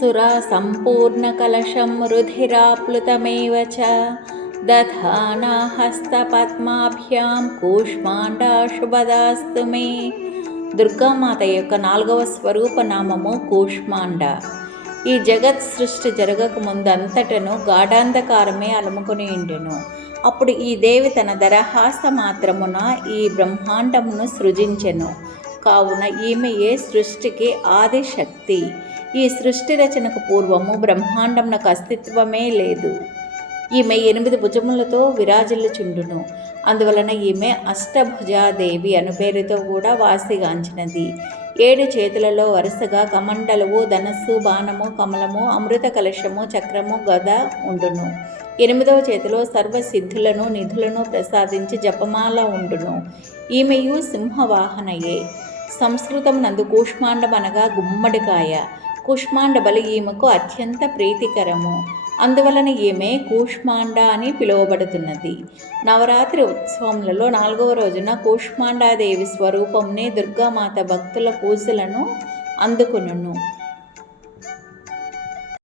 సురా సంపూర్ణకలశం రుధిరాప్లుతమేవ చ దధానా హస్తపద్మాభ్యాం కూష్మాండా శుభదాస్తు మే. దుర్గామాత యొక్క 4వ స్వరూప నామము కూష్మాండ. ఈ జగత్ సృష్టి జరగకముందు అంతటను గాఢాంధకారమే అలుముకొని ఉండెను. అప్పుడు ఈ దేవి తన దరహాస మాత్రమున ఈ బ్రహ్మాండమును సృజించెను. కావున ఈమెయే సృష్టికి ఆది శక్తి. ఈ సృష్టి రచనకు పూర్వము బ్రహ్మాండమునకు అస్తిత్వమే లేదు. ఈమె 8 భుజములతో విరాజిల్లుచుండును. అందువలన ఈమె అష్టభుజాదేవి అను పేరుతో కూడా వాసిగాంచినది. 7 చేతులలో వరుసగా కమండలువు, ధనస్సు, బాణము, కమలము, అమృత కలశము, చక్రము, గద ఉండును. 8వ చేతిలో సర్వసిద్ధులను నిధులను ప్రసాదించి జపమాల ఉండును. ఈమెయు సింహవాహనయే. సంస్కృతం నందు కూష్మాండం అనగా గుమ్మడికాయ. కూష్మాండ బలి ఈమెకు అత్యంత ప్రీతికరము. అందువలన ఈమె కూష్మాండ అని పిలువబడుతున్నది. నవరాత్రి ఉత్సవములలో 4వ రోజున కూష్మాండాదేవి స్వరూపంనే దుర్గామాత భక్తుల పూజలను అందుకొనును.